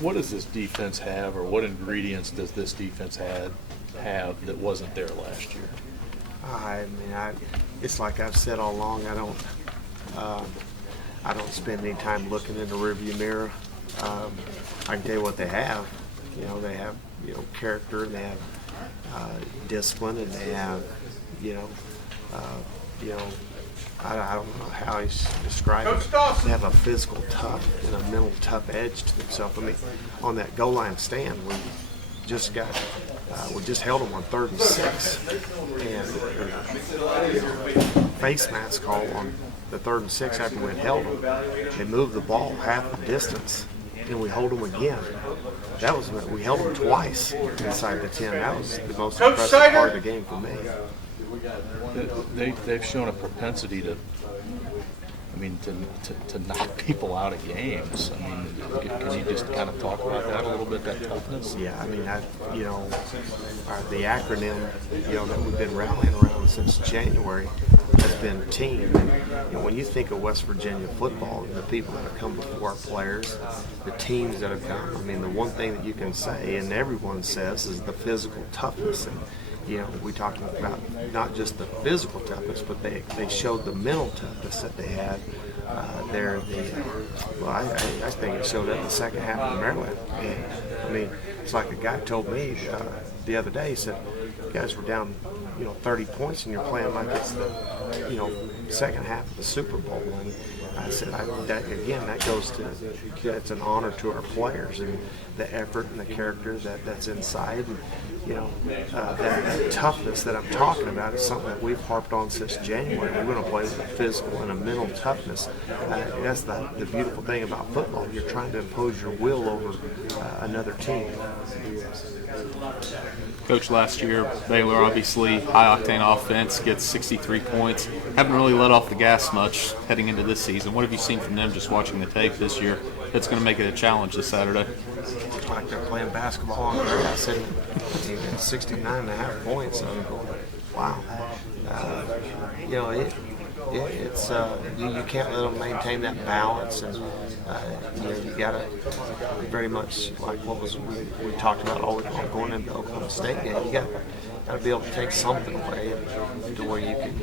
What does this defense have, or what ingredients does this defense have that wasn't there last year? I mean, it's like I've said all along. I don't spend any time looking in the rearview mirror. I can tell you what they have. They have character, and they have discipline, and they have I don't know how he's described it. They have a physical tough and a mental tough edge to themselves. I mean, on that goal line stand, we just held them on 3rd and 6, and face mask call on the 3rd and 6 after we had held them. They moved the ball half the distance, and we hold them again. We held them twice inside the 10. That was the most impressive part of the game for me. They've shown a propensity to knock people out of games. I mean, can you just kind of talk about that a little bit, that toughness? Yeah, I mean, the acronym, that we've been rallying around since January has been team. And, when you think of West Virginia football, the people that have come before our players, the teams that have come, I mean, the one thing that you can say, and everyone says, is the physical toughness. And, we talked about not just the physical toughness, but they showed the mental toughness that they had there. I think it showed up in the second half of Maryland. And, I mean, it's like a guy told me the other day, he said, you guys were down 30 points and you're playing like it's the second half of the Super Bowl. And I said, that goes to, it's an honor to our players and the effort and the character that's inside. And, that toughness that I'm talking about is something that we've harped on since January. We're going to play with a physical and a mental toughness. That's the beautiful thing about football. You're trying to impose your will over another team. Coach, last year, Baylor, obviously, high-octane offense, gets 63 points. Haven't really let off the gas much heading into this season. What have you seen from them just watching the tape this year that's going to make it a challenge this Saturday? Like they're playing basketball on the I said 69.5 points. I'm going, wow. It's you can't let them maintain that balance, and you got to very much like what we talked about all week long going into the Oklahoma State game. You got to be able to take something away to where you can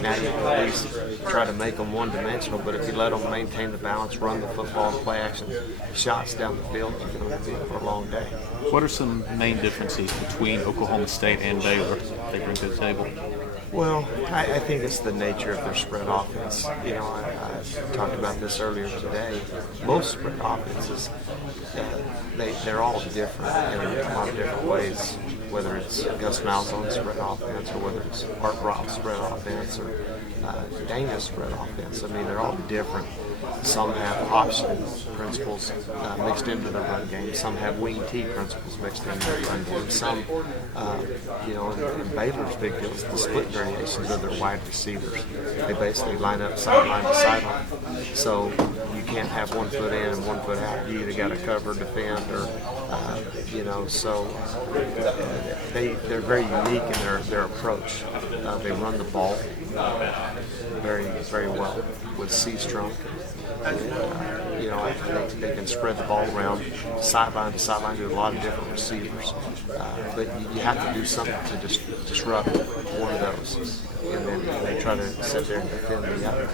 now you can at least try to make them one-dimensional. But if you let them maintain the balance, run the football, and play action shots down the field, you're going to be in for a long day. What are some main differences between Oklahoma State and Baylor they bring to the table? Well, I think it's the nature of their spread offense. I talked about this earlier today. Most spread offenses, they're all different in a lot of different ways, whether it's Gus Malzahn's spread offense or whether it's Art Brock's spread offense or Daniel's spread offense. I mean, they're all different. Some have option principles mixed into the run game. Some have wing T principles mixed into the run game. Some, in Baylor's big deal is the split variations of their wide receivers. They basically line up sideline to sideline. So you can't have 1 foot in and 1 foot out. You either got to cover, defend, or So they're very unique in their approach. They run the ball very, very well with C-Strunk. I think they can spread the ball around sideline to sideline to a lot of different receivers. But you have to do something to disrupt one of those. And then they try to sit there and defend the other.